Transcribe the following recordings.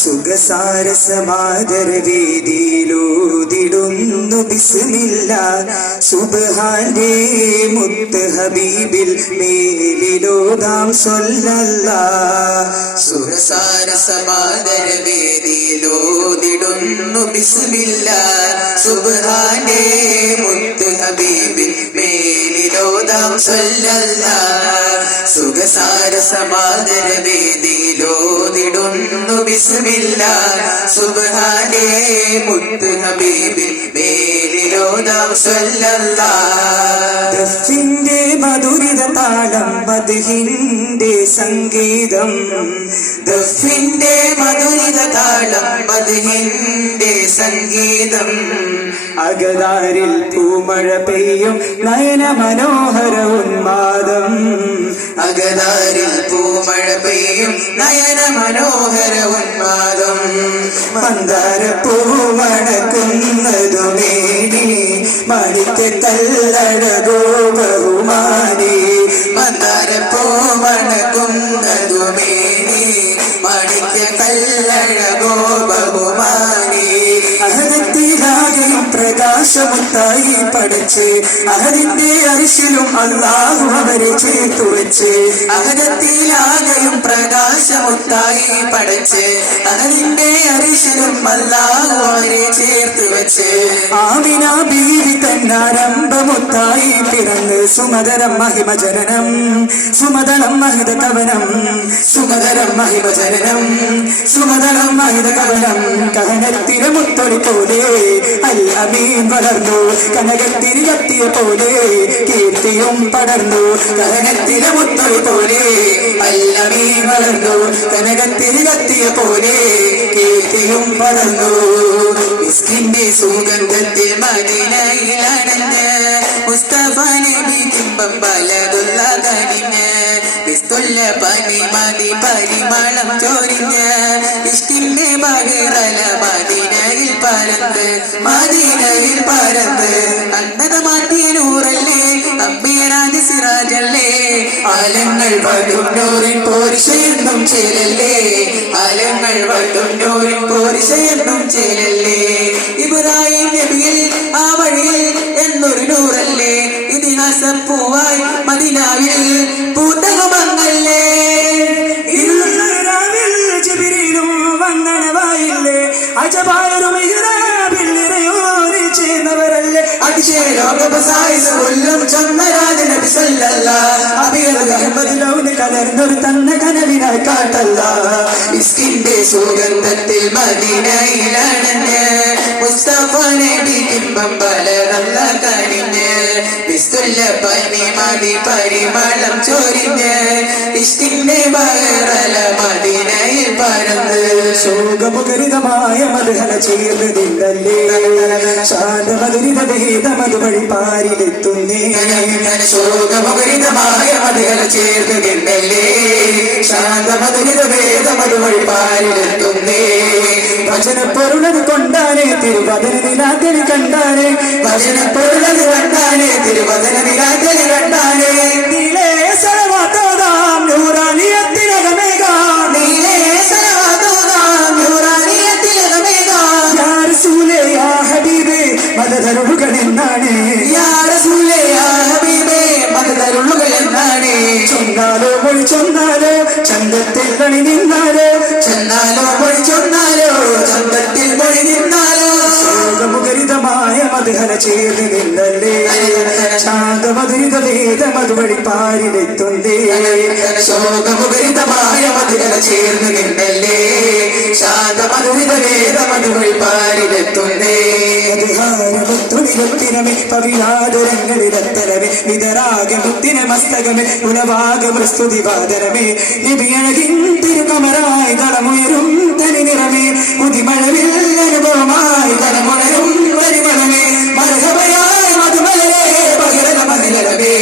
സുഖസാരസമാദര വേദിയിലൂതിടുന്നു ബിസ്മില്ല സുബ്ഹാന്റെ മുത്ത് ഹബീബിൽ മേലിലോതാം സ്വല്ലല്ലാഹ്. സുഖസാരസമാദര വേദിയിലൂതിടുന്നു ബിസ്മില്ല സുബ്ഹാന്റെ മുത്ത് ഹബീബിൽ മേലിലോതാം സ്വല്ലല്ലാഹ്. സുഖസാരസമാദര വേദിയിലൂതിടുന്നു ബിസ്മില്ല സുബ്ഹാന്റെ മുത്ത് ഹബീബിൽ മേലിലോതാം സ്വല്ലല്ലാഹ്. ദഫിന്റെ മധുരിത താളം മദ്ഹിന്റെ സംഗീതം ദഫിന്റെ മധുരിത താളം മദ്ഹിന്റെ സംഗീതം അകതാരിൽ പൂമഴ പെയ്യും നയന മനോഹര ഉന്മാദം അകതാരിൽ പൂമഴ പെയ്യും നയന മനോഹര ഉന്മാദം മന്ദാര പൂവണക്കുന്നതുമേനി മണിക്ക കല്ലഴകോ ബഹുമാനി മന്ദാര പൂവണക്കുന്നതുമേനി മണിക്ക കല്ലഴകോ ബഹുമാനി അഹദത്തിലാകെയും പ്രകാശമുത്തായി പഠിച്ച് അഹദിന്റെ അരിശിലും അല്ലാഹു അവരെ ചേർത്തു വെച്ച് അഹദത്തിലാകെയും പ്രകാശമുത്തായി പഠിച്ച് അഹദിന്റെ അരിശിലും അല്ലാഹു അവരെ ചേർത്ത് വെച്ച് ആമിന ബീവി തന്നാരംഭമുത്തായി പിറന്ന് സുമധരം മഹിമജനനം സുമധരം മഹിത കവനം സുമധരം മഹിമജനനം സുമധരം മഹിത കവനം കഹനത്തിലെ മുത്തൊളി പോലെ അൽ അമീൻ വളർന്നു കനകത്തിരി കത്തിയ പോലെ കീർത്തിയും പടർന്നു കനകത്തിലെ മുത്തൊളി പോലെ അൽ അമീൻ വളർന്നു കനകത്തിരി കത്തിയ പോലെ കീർത്തിയും പടർന്നു മിസ്കിന്റെ സുഗന്ധത്തിൽ മദീനയിലണഞ്ഞ് മുസ്തഫ നബി ബിംബം പലതുള്ള കനിഞ്ഞ് പിസ്തുല്ല പനി മതി പരിമളം ചൊരിഞ്ഞ് ഇഷ്ടിന്റെ ബഹിറല മദീനയിൽ പരന്ന് മദീനയിൽ പരന്ന് അന്നത മാറ്റിയ നൂറല്ലേ അമ്പേരാജ് സിറാജല്ലേ ആലങ്ങൾ വടുന്നൂരിൻ പോരിശയെന്നും ചേലല്ലേ ആലങ്ങൾ വടുന്നൂരിൻ പോരിശയെന്നും ചേലല്ലേ ഇബ്രാഹിം നബിയിൽ ആ വഴിയിൽ എന്നൊരു നൂറല്ലേ ഇതിഹാസ പൂവായി മദീനാവിൽ പൂത്തകമങ്ങല്ലേ ജിബ്രീലും വന്നണവായില്ലേ അജബായൊരു മിഹ്റാബിൽ നിറയോരി ചേർന്നവരല്ലേ അതിശയ ലോകപസായിസ് കൊല്ലും ചൊന്നരാജ നബി സല്ലല്ലാഹ് അബിയൽഹമ്മദിലൗന് കലർന്നൊരു തന്ന കനവിനായി കാട്ടല്ല ഇസ്കിന്റെ സുഗന്ധത്തിൽ മദീനയിലണഞ്ഞ് മുസ്തഫ നബി ബിംബം പലതല്ല കനിഞ്ഞ് പിസ്തുല്ല പനി മതി പരിമളം ചൊരിഞ്ഞ് ഇഷ്ടിന്റെ ബഹിറല മദീനയിൽ പരന്ന് ശോകമുഖരിതമായ മധുഹല ചേർന്നതില്ലല്ലേ ശാന്തമധുരിത ഭേദമത് വഴി പാരിലെത്തുന്നേ ശോകമുഖരിതമായ മധുഹല ചേർന്നതില്ലല്ലേ ശാന്തമധുരിത ഭേദമത് വഴി പാരിലെത്തുന്നേ വചനപ്പൊരുളത് കൊണ്ടാനേ തിരുവചന നിലാക്കലി കണ്ടാനേ വചനപ്പൊരുളത് കണ്ടാനേ തിരുവചന നിലാക്കലി കണ്ടാനേ നീലേ സലവാത്തോതാം നൂറാനിയത്തിനകമേകാം നീലേ സലവാത്തോതാം നൂറാനിയത്തിനകമേകാം യാ റസൂലേ യാ ഹബീബേ മദദരുളുകൾ എന്നാണ് യാ റസൂലേ യാ ഹബീബേ മദദരുളുകൾ എന്നാണ് ചൊന്നാലോ മൊഴി ചൊന്നാലോ ചന്തത്തിൽ മണി നിന്നാലോ ചെന്നാലോ മൊഴി ചൊന്നാലോ ചന്തത്തിൽ മൊഴി നിന്നാലോ ശോകമുഖരിതമായ മധുഹല ചേർന്ന് നിന്നല്ലേ ശാന്തമധുരിത വേദമത് വഴി പാരിലെത്തുന്നേ ശോകമുഖരിതമായ മധുഹല ചേർന്ന് നിന്നല്ലേ ശാന്തമധുരിത വേദമത് വഴി പാരിലെത്തുന്നേ ിരമേ പവിയാതുരങ്ങളിലെത്തലമേ വിതരാകെ മുത്തിന മസ്തകമേ ഉലവാക പ്രസ്തുതി വാദനമേ നിബിയഴകിൻ തിരുകമരായി തളമുയരും തനി നിറമേ മുതിമഴവിൽ അനുഭവമായി തലമുണരും പരിമളമേ മരഹബയായ മധുമലരേ പകിരല മതിലരമേ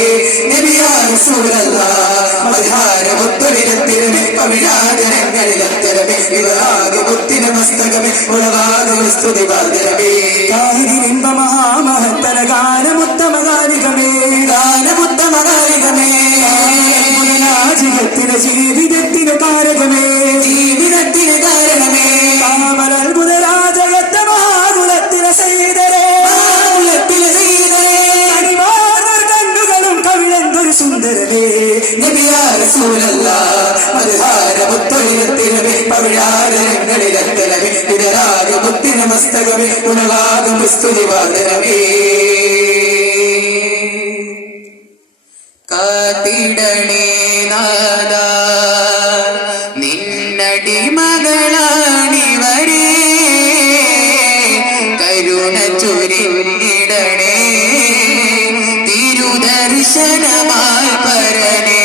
നബിയാ റസൂലല്ലാഹ് മദ്ഹാര മുത്തുവിരത്തിരമേ പവിഴാതുരങ്ങളിലെത്തലമേ വിതരാകെ മുത്തിന മസ്തകമേ ഉലവാക പ്രസ്തുതി വാദനമേ കാഹിരിമ്പ മഹാമഹത്തര ഗാനമുത്തമകാലികമേ ഗാനമുത്തമകാലികമേ ജീവിതത്തിന് കാരകമേ ജീവിതത്തിൽ മുത്തലിനത്തിനുമേ പവിഴാരങ്ങളിലെത്തലമേ ഇടരാജ മുത്തിന മസ്തകമേ ഉണവാകും സ്തുതിവാദനമേ കാത്തിടണേ നാദാ നിന്നടിമകളാണിവരെ കരുണ ചൊരിഞ്ഞിടണേ തിരുദർശനമായി പരനേ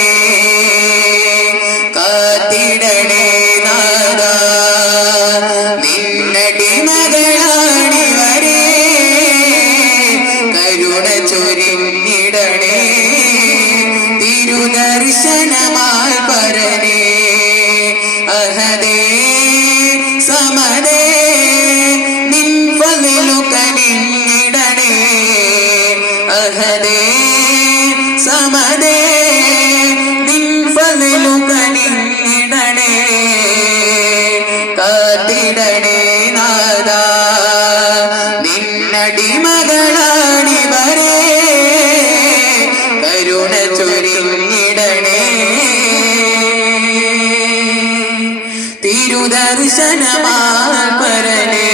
കാത്തിടണേ നാദാ നിന്നടിമകളാണിവരെ കരുണ ചൊരിഞ്ഞിടണേ തിരുദർശനമായി പരനേ അഹദേ സമദേ നിൻ ഫളിലു കനിഞ്ഞിടണേ അഹദേ സമദേ നിൻ ഫളിലു കനിഞ്ഞിടണേ കാത്തിടണേ നാദാ നിന്നടിമകളാണിവരെ കരുണ ചൊരിഞ്ഞിടണേ തിരുദർശനമായി പരനേ